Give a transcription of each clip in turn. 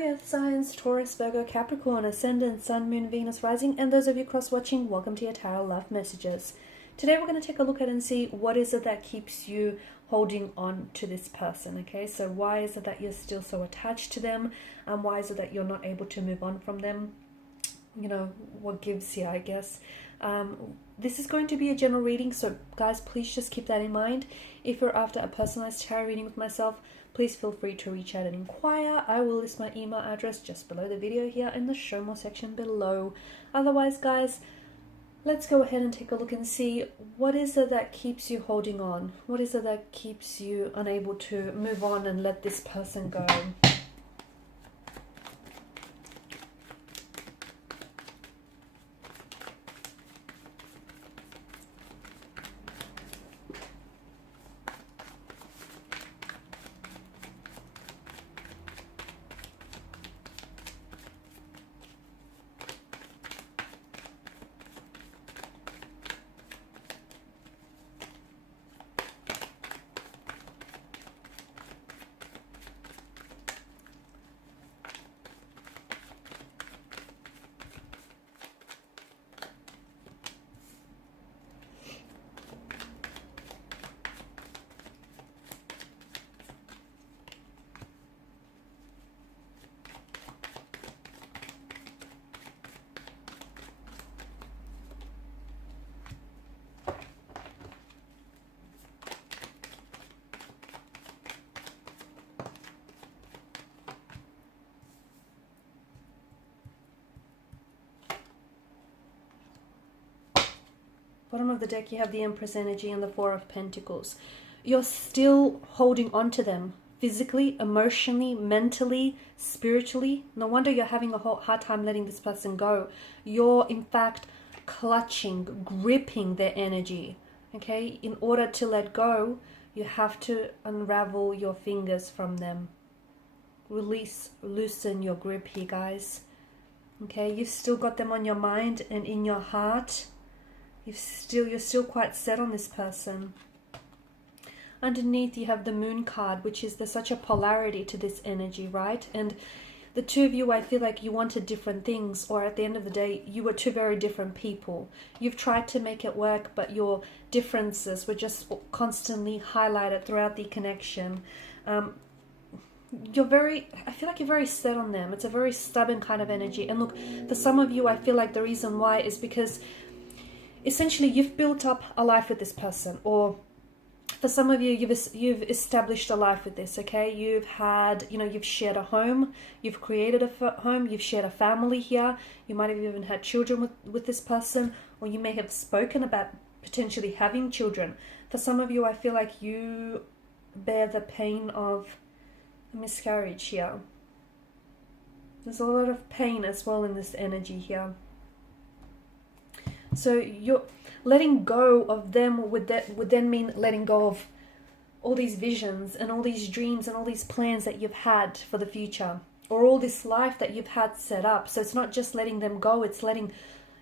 Earth signs, Taurus, Virgo, Capricorn, Ascendant, Sun, Moon, Venus, Rising, and those of you cross-watching, welcome to your Tarot Love Messages. Today we're going to take a look at and see what is it that keeps you holding on to this person, okay? So why is it that you're still so attached to them? And why is it that you're not able to move on from them? You know, what gives here, I guess. This is going to be a general reading, so guys, please just keep that in mind. If you're after a personalized tarot reading with myself, please feel free to reach out and inquire. I will list my email address just below the video here in the show more section below. Otherwise, guys, let's go ahead and take a look and see what is it that keeps you holding on? What is it that keeps you unable to move on and let this person go? Bottom of the deck, you have the Empress energy and the Four of Pentacles. You're still holding on to them physically, emotionally, mentally, spiritually. No wonder you're having a hard time letting this person go. You're, in fact, clutching, gripping their energy. Okay? In order to let go, you have to unravel your fingers from them. Release, loosen your grip here, guys. Okay? You've still got them on your mind and in your heart. You're still quite set on this person. Underneath you have the Moon card, which is there's such a polarity to this energy, right? And the two of you, I feel like you wanted different things, or at the end of the day, you were two very different people. You've tried to make it work, but your differences were just constantly highlighted throughout the connection. I feel like you're very set on them. It's a very stubborn kind of energy. And look, for some of you, I feel like the reason why is because essentially you've built up a life with this person, or for some of you, you've established a life with this, okay? You've had, you've shared a home, you've created a home, you've shared a family here, you might have even had children with this person, or you may have spoken about potentially having children. For some of you, I feel like you bear the pain of a miscarriage here. There's a lot of pain as well in this energy here. So you're letting go of them would then mean letting go of all these visions and all these dreams and all these plans that you've had for the future, or all this life that you've had set up. So it's not just letting them go, it's letting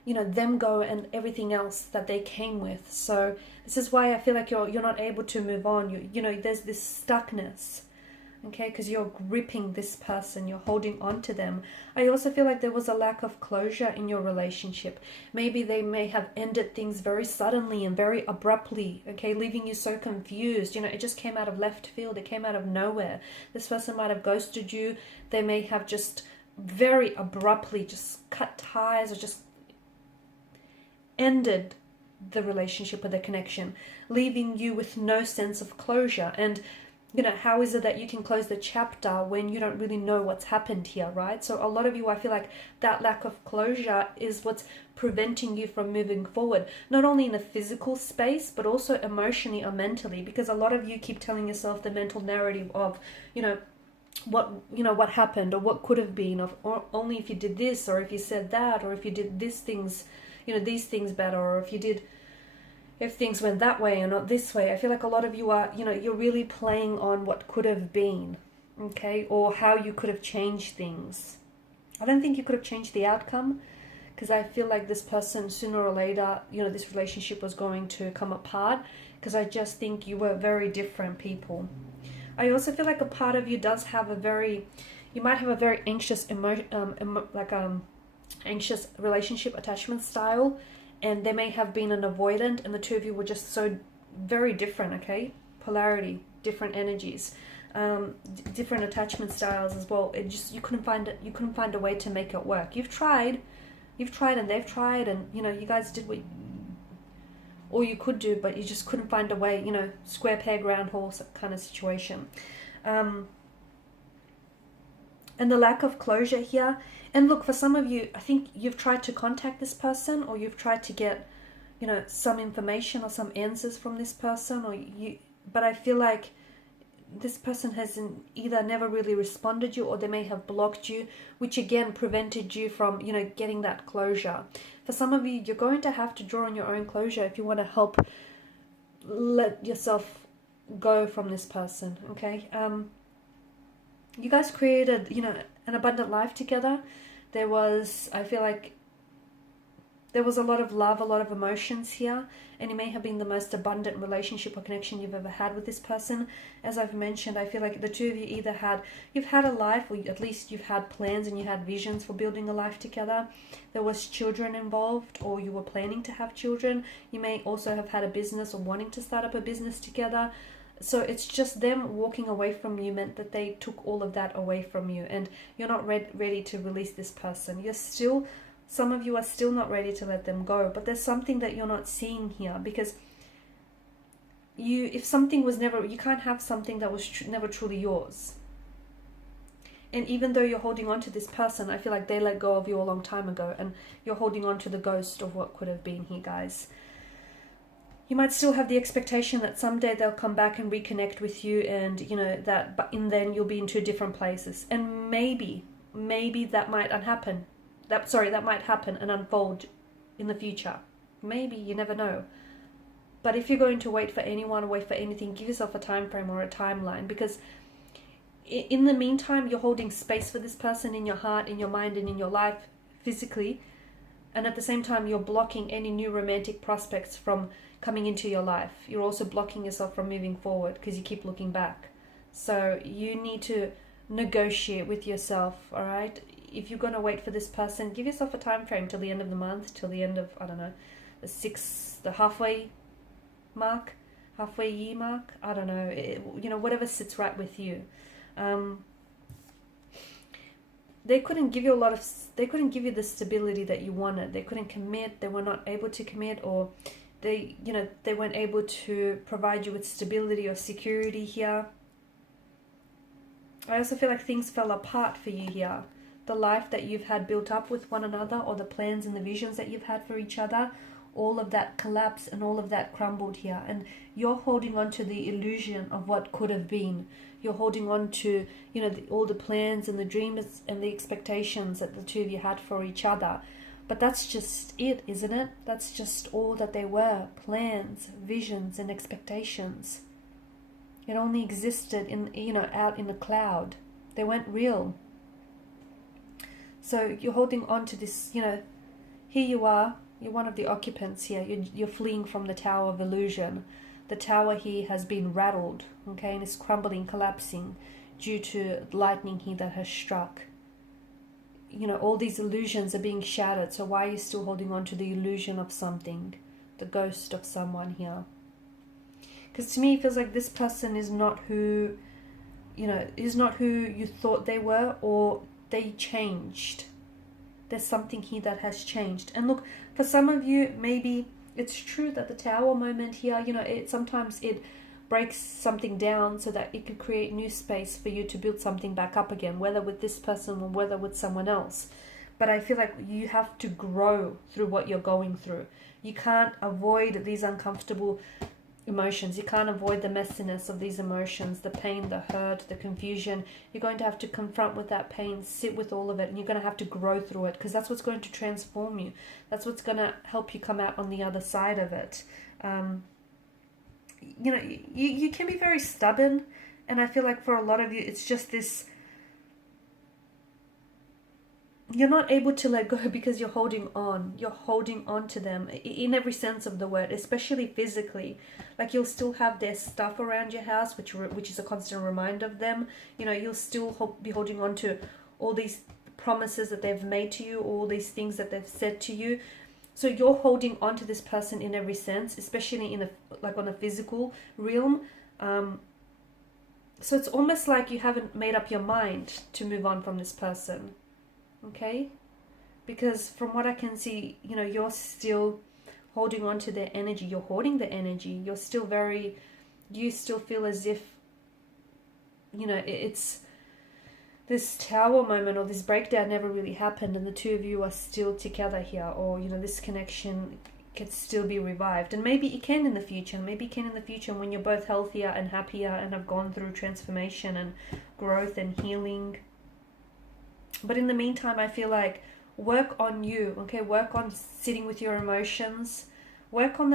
them go and everything else that they came with. So this is why I feel like you're not able to move on. There's this stuckness. Okay, because you're gripping this person, you're holding on to them. I also feel like there was a lack of closure in your relationship. Maybe they may have ended things very suddenly and very abruptly, okay, leaving you so confused. It just came out of left field, it came out of nowhere. This person might have ghosted you. They may have just very abruptly just cut ties or just ended the relationship or the connection, leaving you with no sense of closure. And how is it that you can close the chapter when you don't really know what's happened here, right? So a lot of you, I feel like that lack of closure is what's preventing you from moving forward, not only in a physical space, but also emotionally or mentally, because a lot of you keep telling yourself the mental narrative of, what happened, or what could have been, or only if you did this, or if you said that, or if you did these things better, or if things went that way and not this way. I feel like a lot of you are, you're really playing on what could have been, okay? Or how you could have changed things. I don't think you could have changed the outcome, because I feel like this person, sooner or later, this relationship was going to come apart, because I just think you were very different people. I also feel like a part of you does have a very You might have a very anxious anxious relationship attachment style, and there may have been an avoidant, and the two of you were just so very different. Okay, polarity, different energies, different attachment styles as well. It just, you couldn't find a way to make it work. You've tried, and they've tried, and you know, you guys did what all you could do, but you just couldn't find a way. You know, square peg round hole kind of situation. And the lack of closure here. And look, for some of you, I think you've tried to contact this person, or you've tried to get, you know, some information or some answers from this person, but I feel like this person has either never really responded you, or they may have blocked you, which again prevented you from, you know, getting that closure. For some of you, you're going to have to draw on your own closure if you want to help let yourself go from this person. Okay. You guys created, you know, an abundant life together. There was, I feel like, there was a lot of love, a lot of emotions here, and it may have been the most abundant relationship or connection you've ever had with this person. As I've mentioned, I feel like the two of you either you've had a life, or at least you've had plans and you had visions for building a life together. There was children involved, or you were planning to have children. You may also have had a business or wanting to start up a business together. So it's just them walking away from you meant that they took all of that away from you, and you're not ready to release this person. Some of you are still not ready to let them go, but there's something that you're not seeing here, because if something was never, you can't have something that was never truly yours. And even though you're holding on to this person, I feel like they let go of you a long time ago, and you're holding on to the ghost of what could have been here, guys. You might still have the expectation that someday they'll come back and reconnect with you, and you know that, but then you'll be in two different places, and maybe that might happen. That might happen and unfold in the future. Maybe, you never know. But if you're going to wait for anyone or wait for anything, give yourself a time frame or a timeline, because in the meantime, you're holding space for this person in your heart, in your mind, and in your life physically, and at the same time, you're blocking any new romantic prospects from coming into your life. You're also blocking yourself from moving forward because you keep looking back. So you need to negotiate with yourself, all right? If you're going to wait for this person, give yourself a time frame till the end of the month, till the end of, I don't know, the halfway year mark. I don't know, you know, whatever sits right with you. They couldn't give you the stability that you wanted. They couldn't commit. They were not able to commit, or they weren't able to provide you with stability or security here. I also feel like things fell apart for you here. The life that you've had built up with one another, or the plans and the visions that you've had for each other, all of that collapsed and all of that crumbled here. And you're holding on to the illusion of what could have been. You're holding on to, you know, all the plans and the dreams and the expectations that the two of you had for each other. But that's just it, isn't it? That's just all that they were. Plans, visions, and expectations. It only existed out in the cloud. They weren't real. So you're holding on to this, you know, here you are, you're one of the occupants here. You're fleeing from the tower of illusion. The tower here has been rattled, okay, and is crumbling, collapsing due to lightning here that has struck. You know, all these illusions are being shattered. So why are you still holding on to the illusion of something, the ghost of someone here? Because to me, it feels like this person is not who you thought they were, or they changed. There's something here that has changed. And look, for some of you, maybe it's true that the tower moment here, you know, sometimes it breaks something down so that it could create new space for you to build something back up again, whether with this person or whether with someone else. But I feel like you have to grow through what you're going through. You can't avoid these uncomfortable emotions. You can't avoid the messiness of these emotions, the pain, the hurt, the confusion. You're going to have to confront with that pain, sit with all of it, and you're going to have to grow through it, because that's what's going to transform you. That's what's going to help you come out on the other side of it. You know, you can be very stubborn, and I feel like for a lot of you, it's just this you're not able to let go because you're holding on. You're holding on to them in every sense of the word, especially physically. Like, you'll still have their stuff around your house, which is a constant reminder of them. You know, you'll still be holding on to all these promises that they've made to you, all these things that they've said to you. So you're holding on to this person in every sense, especially in on a physical realm. So it's almost like you haven't made up your mind to move on from this person. Okay? Because from what I can see, you know, you're still holding on to their energy. You're hoarding the energy. You're still you still feel as if, you know, it's this tower moment or this breakdown never really happened, and the two of you are still together here, or, you know, this connection can still be revived. And maybe it can in the future. Maybe it can in the future when you're both healthier and happier and have gone through transformation and growth and healing. But in the meantime, I feel like work on you, okay? Work on sitting with your emotions. Work on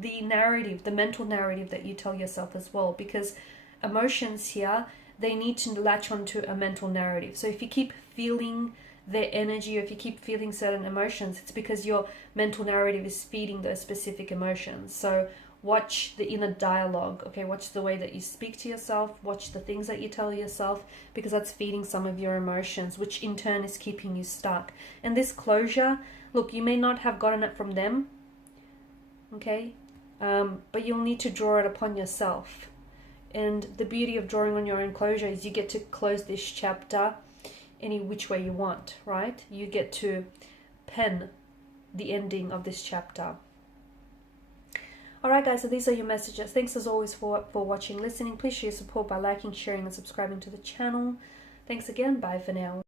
the narrative, the mental narrative that you tell yourself as well, because emotions here, they need to latch onto a mental narrative. So if you keep feeling their energy, or if you keep feeling certain emotions, it's because your mental narrative is feeding those specific emotions. So watch the inner dialogue, okay? Watch the way that you speak to yourself. Watch the things that you tell yourself, because that's feeding some of your emotions, which in turn is keeping you stuck. And this closure, look, you may not have gotten it from them, okay? But you'll need to draw it upon yourself. And the beauty of drawing on your own closure is you get to close this chapter any which way you want, right? You get to pen the ending of this chapter. Alright guys, so these are your messages. Thanks as always for watching, listening. Please show your support by liking, sharing and subscribing to the channel. Thanks again. Bye for now.